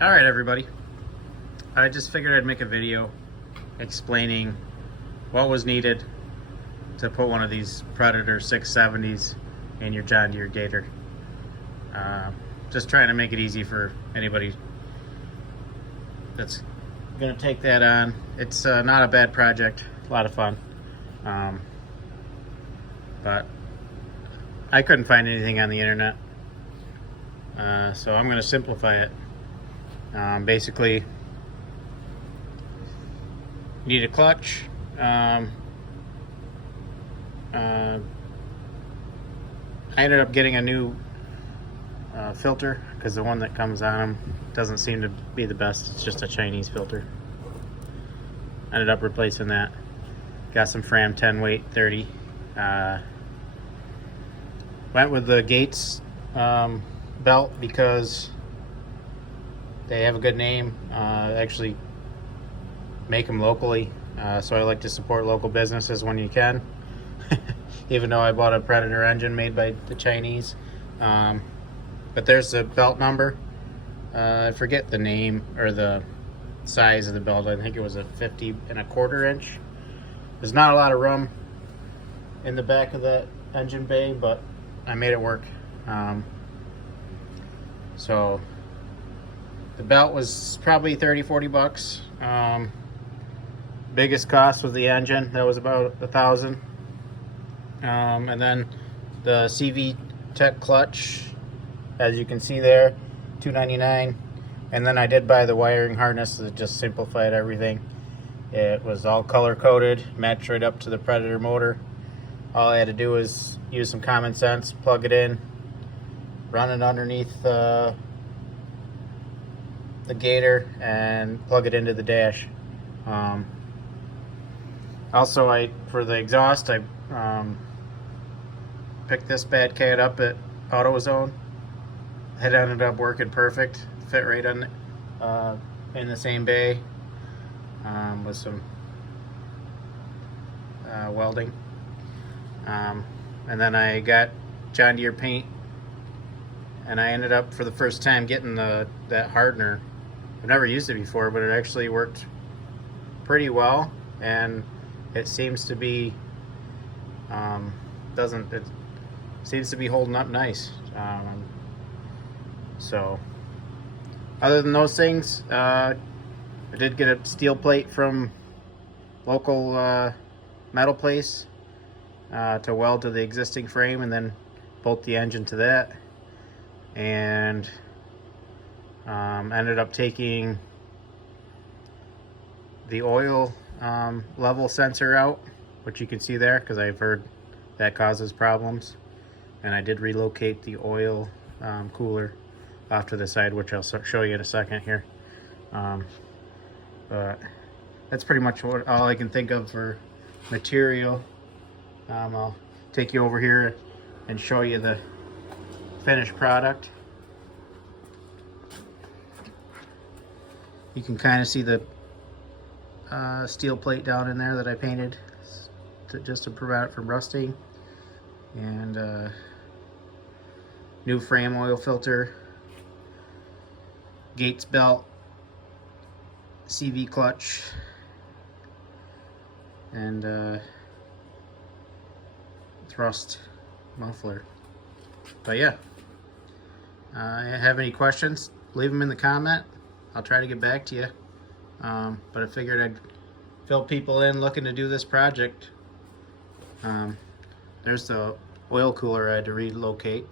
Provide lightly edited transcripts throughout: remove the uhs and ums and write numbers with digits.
All right, everybody. I just figured I'd make a video explaining what was needed to put one of these Predator 670s in your John Deere Gator. Just trying to make it easy for anybody that's gonna take that on. It's not a bad project, a lot of fun. But I couldn't find anything on the internet, so I'm gonna simplify it. Basically, you need a clutch. I ended up getting a new filter because the one that comes on them doesn't seem to be the best. It's just a Chinese filter. Ended up replacing that. Got some Fram 10 weight 30. Went with the Gates belt because they have a good name. Actually make them locally, so I like to support local businesses when you can. Even though I bought a Predator engine made by the Chinese. But there's the belt number. I forget the name or the size of the belt. I think it was a 50 1/4 inch. There's not a lot of room in the back of that engine bay, but I made it work. So the belt was probably 30-40 bucks. Biggest cost was the engine. That was about $1,000. And then the CV Tech clutch, as you can see there, $299. And then I did buy the wiring harness that just simplified everything. It was all color coded, matched right up to the Predator motor. All I had to do was use some common sense, plug it in, run it underneath the Gator, and plug it into the dash. Also, for the exhaust, I picked this bad cat up at AutoZone. It ended up working perfect, fit right on in the same bay with some welding. And then I got John Deere paint, and I ended up for the first time getting that hardener. I've never used it before, but it actually worked pretty well, and it seems to be it seems to be holding up nice. So other than those things, I did get a steel plate from local metal place to weld to the existing frame, and then bolt the engine to that. And ended up taking the oil level sensor out, which you can see there because I've heard that causes problems. And I did relocate the oil cooler off to the side, which I'll show you in a second here. But that's pretty much all I can think of for material. I'll take you over here and show you the finished product. You can kind of see the steel plate down in there that I painted just to prevent it from rusting. And new Fram oil filter, Gates belt, CV clutch, and thrust muffler. But yeah, have any questions, leave them in the comment. I'll try to get back to you. But I figured I'd fill people in looking to do this project. There's the oil cooler I had to relocate.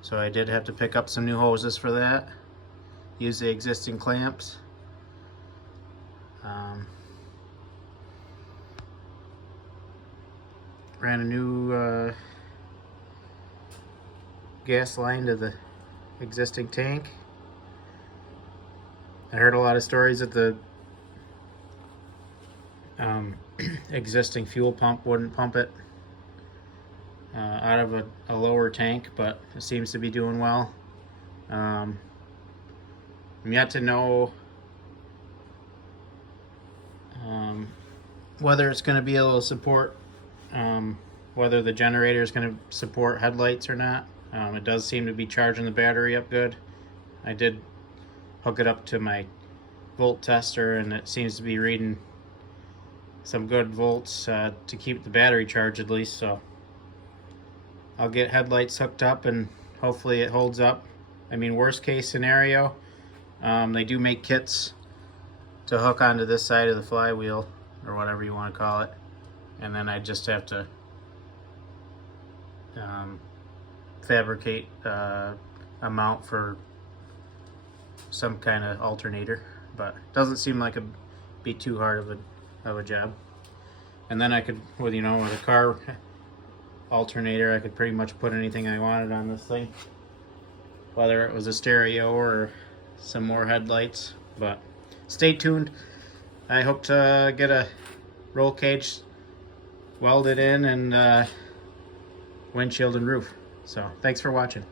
So I did have to pick up some new hoses for that. Use the existing clamps. Ran a new gas line to the existing tank. I heard a lot of stories that the existing fuel pump wouldn't pump it out of a lower tank, but it seems to be doing well. I'm yet to know whether it's going to be able to support, whether the generator is going to support headlights or not. It does seem to be charging the battery up good. I did hook it up to my volt tester, and it seems to be reading some good volts to keep the battery charged at least. So I'll get headlights hooked up and hopefully it holds up. I mean, worst case scenario, they do make kits to hook onto this side of the flywheel, or whatever you want to call it, and then I just have to fabricate a mount for some kind of alternator, but it doesn't seem like it'd be too hard of a job. And then I could, with a car alternator, I could pretty much put anything I wanted on this thing, whether it was a stereo or some more headlights. But stay tuned. I hope to get a roll cage welded in, and windshield and roof. So thanks for watching.